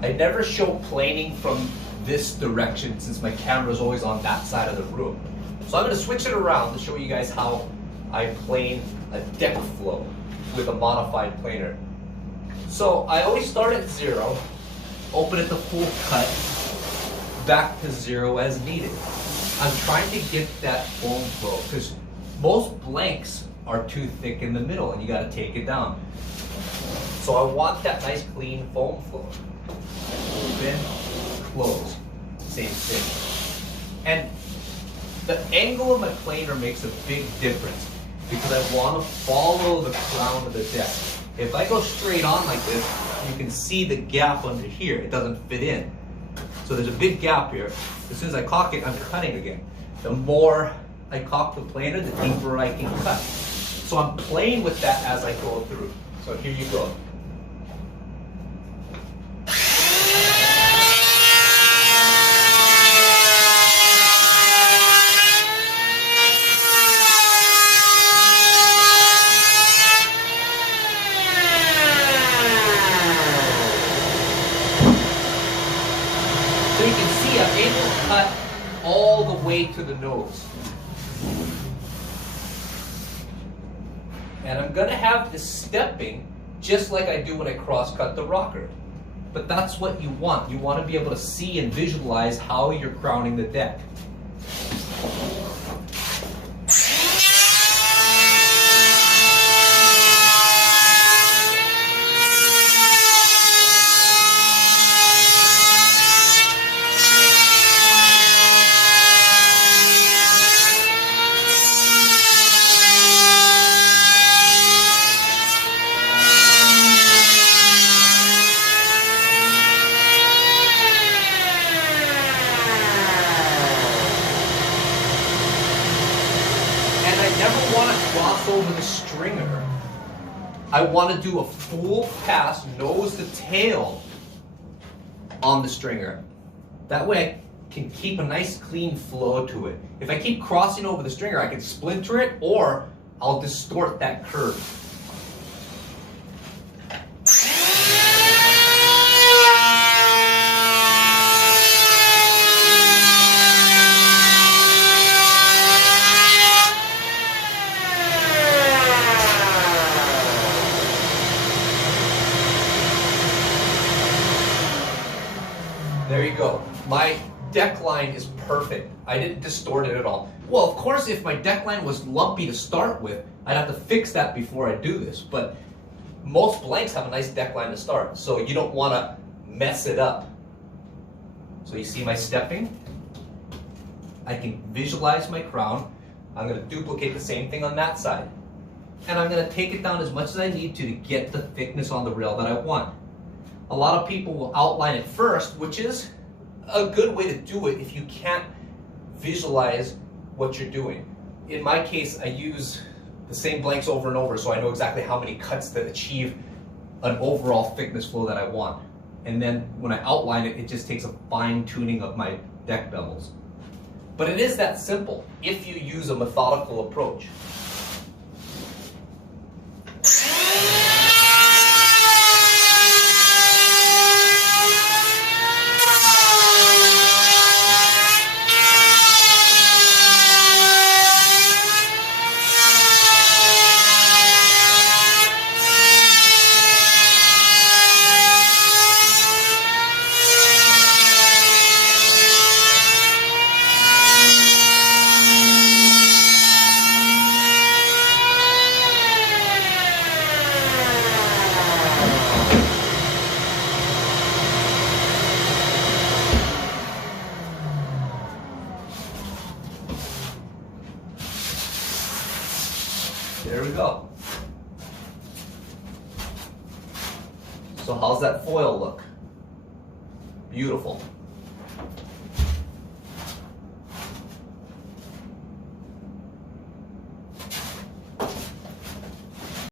I never show planing from this direction since my camera is always on that side of the room. So I'm going to switch it around to show you guys how I plane a deck flow with a modified planer. So I always start at 0, open it to full cut, back to 0 as needed. I'm trying to get that foam flow because most blanks are too thick in the middle and you got to take it down. So I want that nice clean foam flow. Open, close, same thing. And the angle of my planer makes a big difference because I want to follow the crown of the deck. If I go straight on like this, you can see the gap under here. It doesn't fit in. So there's a big gap here. As soon as I cock it, I'm cutting again. The more I cock the planer, the deeper I can cut. So I'm playing with that as I go through. So here you go. So you can see I'm able to cut all the way to the nose. And I'm going to have this stepping just like I do when I cross-cut the rocker. But that's what you want. You want to be able to see and visualize how you're crowning the deck. Never want to cross over the stringer. I want to do a full pass, nose to tail on the stringer. That way I can keep a nice clean flow to it. If I keep crossing over the stringer, I can splinter it or I'll distort that curve. There you go. My deck line is perfect. I didn't distort it at all. Well, of course, if my deck line was lumpy to start with, I'd have to fix that before I do this. But most blanks have a nice deck line to start, so you don't want to mess it up. So you see my stepping? I can visualize my crown. I'm going to duplicate the same thing on that side. And I'm going to take it down as much as I need to get the thickness on the rail that I want. A lot of people will outline it first, which is a good way to do it if you can't visualize what you're doing. In my case, I use the same blanks over and over so I know exactly how many cuts to achieve an overall thickness flow that I want. And then when I outline it, it just takes a fine tuning of my deck bevels. But it is that simple if you use a methodical approach. There we go. So how's that foil look? Beautiful.